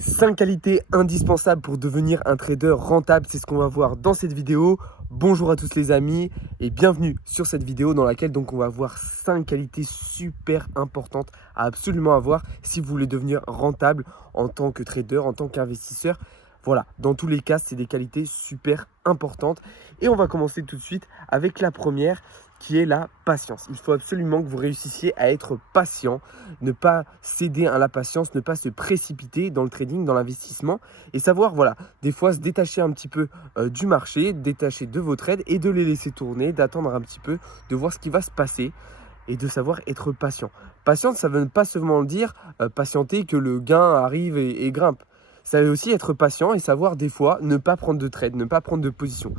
5 qualités indispensables pour devenir un trader rentable, c'est ce qu'on va voir dans cette vidéo. Bonjour à tous les amis et bienvenue sur cette vidéo dans laquelle donc on va voir 5 qualités super importantes à absolument avoir si vous voulez devenir rentable en tant que trader, en tant qu'investisseur. Voilà, dans tous les cas, c'est des qualités super importantes. Et on va commencer tout de suite avec la première qui est la patience. Il faut absolument que vous réussissiez à être patient, ne pas céder à la patience, ne pas se précipiter dans le trading, dans l'investissement et savoir, voilà, des fois se détacher un petit peu du marché, détacher de vos trades et de les laisser tourner, d'attendre un petit peu, de voir ce qui va se passer et de savoir être patient. Patience, ça ne veut pas seulement dire patienter que le gain arrive et grimpe. Ça veut aussi être patient et savoir des fois ne pas prendre de trade, ne pas prendre de position.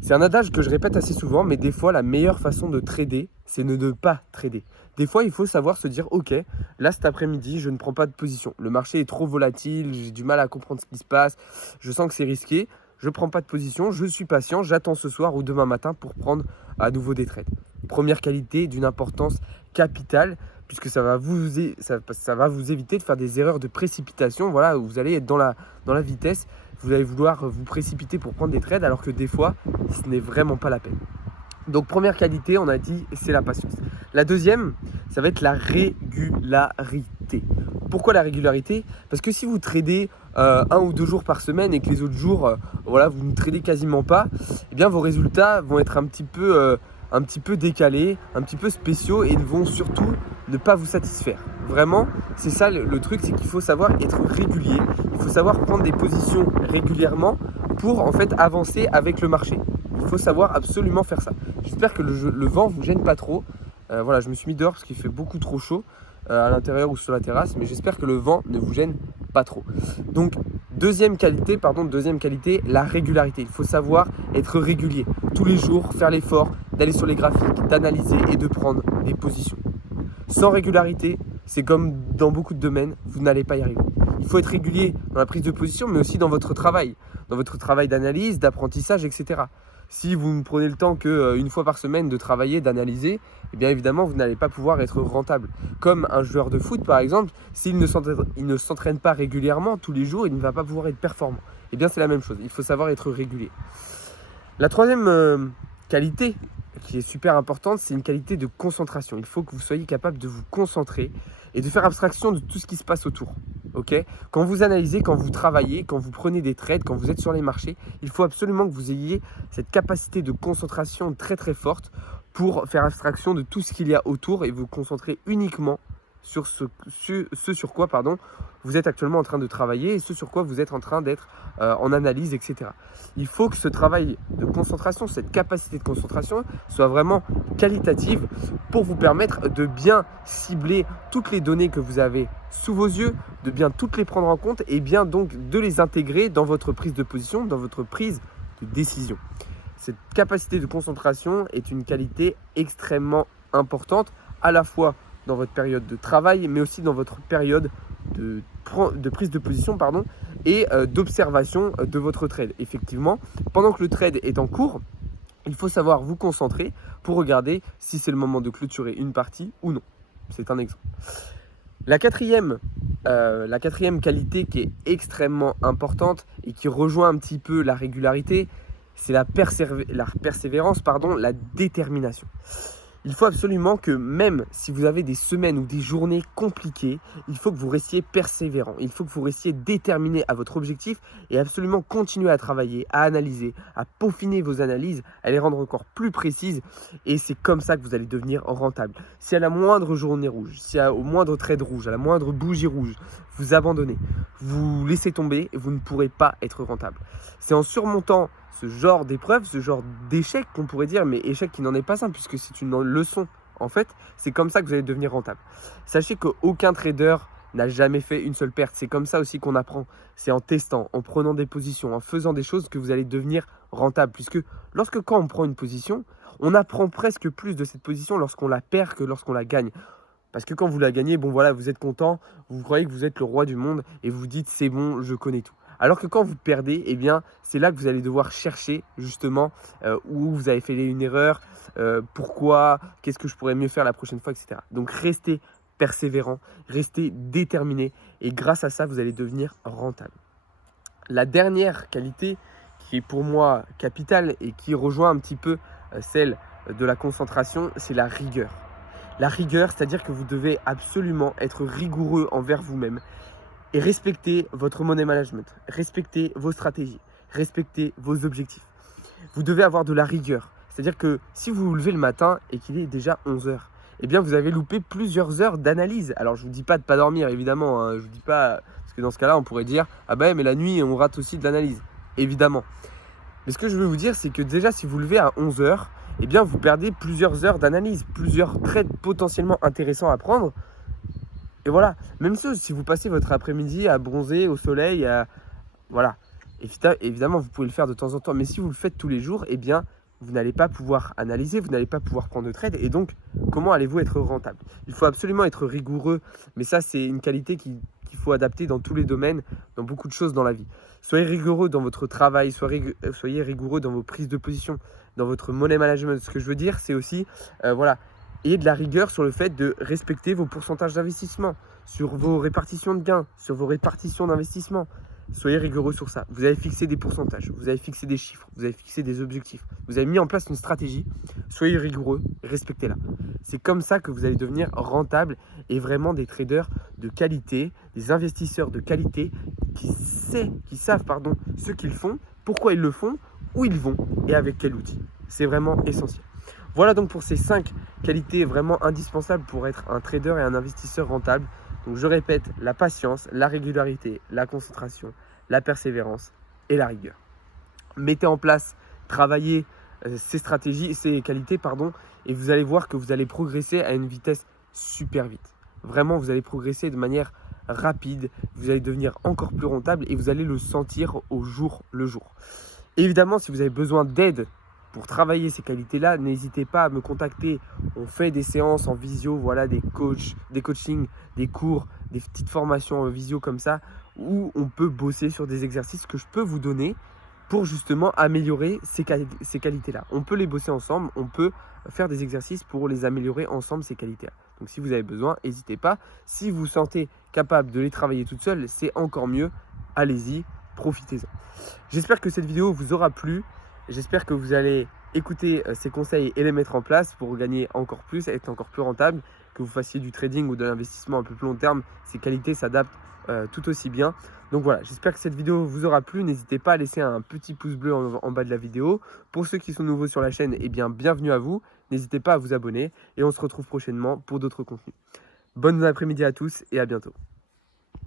C'est un adage que je répète assez souvent, mais des fois, la meilleure façon de trader, c'est de ne pas trader. Des fois, il faut savoir se dire, ok, là cet après-midi, je ne prends pas de position. Le marché est trop volatile, j'ai du mal à comprendre ce qui se passe, je sens que c'est risqué, je ne prends pas de position, je suis patient, j'attends ce soir ou demain matin pour prendre à nouveau des trades. Première qualité d'une importance capitale, puisque ça va vous éviter de faire des erreurs de précipitation. Voilà, où vous allez être dans la vitesse, vous allez vouloir vous précipiter pour prendre des trades, alors que des fois, ce n'est vraiment pas la peine. Donc première qualité, on a dit, c'est la patience. La deuxième, ça va être la régularité. Pourquoi la régularité? Parce que si vous tradez 1 ou 2 jours par semaine et que les autres jours, voilà, vous ne tradez quasiment pas, eh bien vos résultats vont être un petit peu décalés, un petit peu spéciaux et ne vont surtout ne pas vous satisfaire. Vraiment, c'est ça le truc, c'est qu'il faut savoir être régulier. Il faut savoir prendre des positions régulièrement pour en fait avancer avec le marché. Il faut savoir absolument faire ça. J'espère que le vent ne vous gêne pas trop. Voilà, je me suis mis dehors parce qu'il fait beaucoup trop chaud à l'intérieur ou sur la terrasse, mais j'espère que le vent ne vous gêne pas trop. Donc, deuxième qualité, la régularité. Il faut savoir être régulier. Tous les jours, faire l'effort d'aller sur les graphiques, d'analyser et de prendre des positions. Sans régularité, c'est comme dans beaucoup de domaines, vous n'allez pas y arriver. Il faut être régulier dans la prise de position, mais aussi dans votre travail d'analyse, d'apprentissage, etc. Si vous ne prenez le temps qu'une fois par semaine de travailler, d'analyser, eh bien évidemment, vous n'allez pas pouvoir être rentable. Comme un joueur de foot, par exemple, s'il ne s'entraîne pas régulièrement tous les jours, il ne va pas pouvoir être performant. Eh bien, c'est la même chose. Il faut savoir être régulier. La troisième qualité qui est super importante, c'est une qualité de concentration. Il faut que vous soyez capable de vous concentrer et de faire abstraction de tout ce qui se passe autour. Okay, quand vous analysez, quand vous travaillez, quand vous prenez des trades, quand vous êtes sur les marchés, il faut absolument que vous ayez cette capacité de concentration très très forte pour faire abstraction de tout ce qu'il y a autour et vous concentrer uniquement sur ce sur quoi vous êtes actuellement en train de travailler et ce sur quoi vous êtes en train d'être en analyse, etc. Il faut que ce travail de concentration, cette capacité de concentration soit vraiment qualitative pour vous permettre de bien cibler toutes les données que vous avez sous vos yeux, de bien toutes les prendre en compte et bien donc de les intégrer dans votre prise de position, dans votre prise de décision. Cette capacité de concentration est une qualité extrêmement importante à la fois dans votre période de travail, mais aussi dans votre période de prise de position et d'observation de votre trade. Effectivement, pendant que le trade est en cours, il faut savoir vous concentrer pour regarder si c'est le moment de clôturer une partie ou non. C'est un exemple. La quatrième qualité qui est extrêmement importante et qui rejoint un petit peu la régularité, c'est la persévérance, la détermination. Il faut absolument que même si vous avez des semaines ou des journées compliquées, il faut que vous restiez persévérant. Il faut que vous restiez déterminé à votre objectif et absolument continuer à travailler, à analyser, à peaufiner vos analyses, à les rendre encore plus précises. Et c'est comme ça que vous allez devenir rentable. Si à la moindre journée rouge, si au moindre trade rouge, à la moindre bougie rouge, vous abandonnez, vous laissez tomber, vous ne pourrez pas être rentable. C'est en surmontant ce genre d'épreuve, ce genre d'échec qu'on pourrait dire, mais échec qui n'en est pas un puisque c'est une leçon. En fait, c'est comme ça que vous allez devenir rentable. Sachez qu'aucun trader n'a jamais fait une seule perte. C'est comme ça aussi qu'on apprend. C'est en testant, en prenant des positions, en faisant des choses que vous allez devenir rentable. Puisque quand on prend une position, on apprend presque plus de cette position lorsqu'on la perd que lorsqu'on la gagne. Parce que quand vous la gagnez, bon voilà, vous êtes content, vous croyez que vous êtes le roi du monde et vous dites c'est bon, je connais tout. Alors que quand vous perdez, eh bien, c'est là que vous allez devoir chercher justement où vous avez fait une erreur, pourquoi, qu'est-ce que je pourrais mieux faire la prochaine fois, etc. Donc restez persévérant, restez déterminé et grâce à ça, vous allez devenir rentable. La dernière qualité qui est pour moi capitale et qui rejoint un petit peu celle de la concentration, c'est la rigueur. La rigueur, c'est-à-dire que vous devez absolument être rigoureux envers vous-même et respecter votre money management, respecter vos stratégies, respecter vos objectifs. Vous devez avoir de la rigueur. C'est-à-dire que si vous vous levez le matin et qu'il est déjà 11 heures, eh bien vous avez loupé plusieurs heures d'analyse. Alors je ne vous dis pas de ne pas dormir évidemment, hein. Je ne vous dis pas, parce que dans ce cas-là on pourrait dire « Ah ben mais la nuit on rate aussi de l'analyse », évidemment. Mais ce que je veux vous dire c'est que déjà si vous levez à 11 heures, eh bien vous perdez plusieurs heures d'analyse, plusieurs trades potentiellement intéressants à prendre. Et voilà, même si vous passez votre après-midi à bronzer au soleil, voilà, évidemment vous pouvez le faire de temps en temps, mais si vous le faites tous les jours, eh bien vous n'allez pas pouvoir analyser, vous n'allez pas pouvoir prendre de trade, et donc comment allez-vous être rentable? Il faut absolument être rigoureux, mais ça c'est une qualité qu'il faut adapter dans tous les domaines, dans beaucoup de choses dans la vie. Soyez rigoureux dans votre travail, soyez rigoureux dans vos prises de position, dans votre money management. Ce que je veux dire, c'est aussi, voilà, ayez de la rigueur sur le fait de respecter vos pourcentages d'investissement, sur vos répartitions de gains, sur vos répartitions d'investissement. Soyez rigoureux sur ça. Vous avez fixé des pourcentages, vous avez fixé des chiffres, vous avez fixé des objectifs, vous avez mis en place une stratégie. Soyez rigoureux, respectez-la. C'est comme ça que vous allez devenir rentable et vraiment des traders de qualité, des investisseurs de qualité qui savent ce qu'ils font, pourquoi ils le font, où ils vont et avec quel outil. C'est vraiment essentiel. Voilà donc pour ces 5 qualités vraiment indispensables pour être un trader et un investisseur rentable. Donc je répète, la patience, la régularité, la concentration, la persévérance et la rigueur. Mettez en place, travaillez ces stratégies, ces qualités, et vous allez voir que vous allez progresser à une vitesse super vite. Vraiment, vous allez progresser de manière rapide, vous allez devenir encore plus rentable et vous allez le sentir au jour le jour. Évidemment, si vous avez besoin d'aide pour travailler ces qualités-là, n'hésitez pas à me contacter. On fait des séances en visio, voilà, des coachings, des cours, des petites formations en visio comme ça, où on peut bosser sur des exercices que je peux vous donner pour justement améliorer ces qualités-là. On peut les bosser ensemble, on peut faire des exercices pour les améliorer ensemble, ces qualités-là. Donc si vous avez besoin, n'hésitez pas. Si vous vous sentez capable de les travailler toute seule, c'est encore mieux. Allez-y, profitez-en. J'espère que cette vidéo vous aura plu. J'espère que vous allez écouter ces conseils et les mettre en place pour gagner encore plus, être encore plus rentable, que vous fassiez du trading ou de l'investissement un peu plus long terme. Ces qualités s'adaptent tout aussi bien. Donc voilà, j'espère que cette vidéo vous aura plu. N'hésitez pas à laisser un petit pouce bleu en bas de la vidéo. Pour ceux qui sont nouveaux sur la chaîne, eh bien bienvenue à vous. N'hésitez pas à vous abonner et on se retrouve prochainement pour d'autres contenus. Bonne après-midi à tous et à bientôt.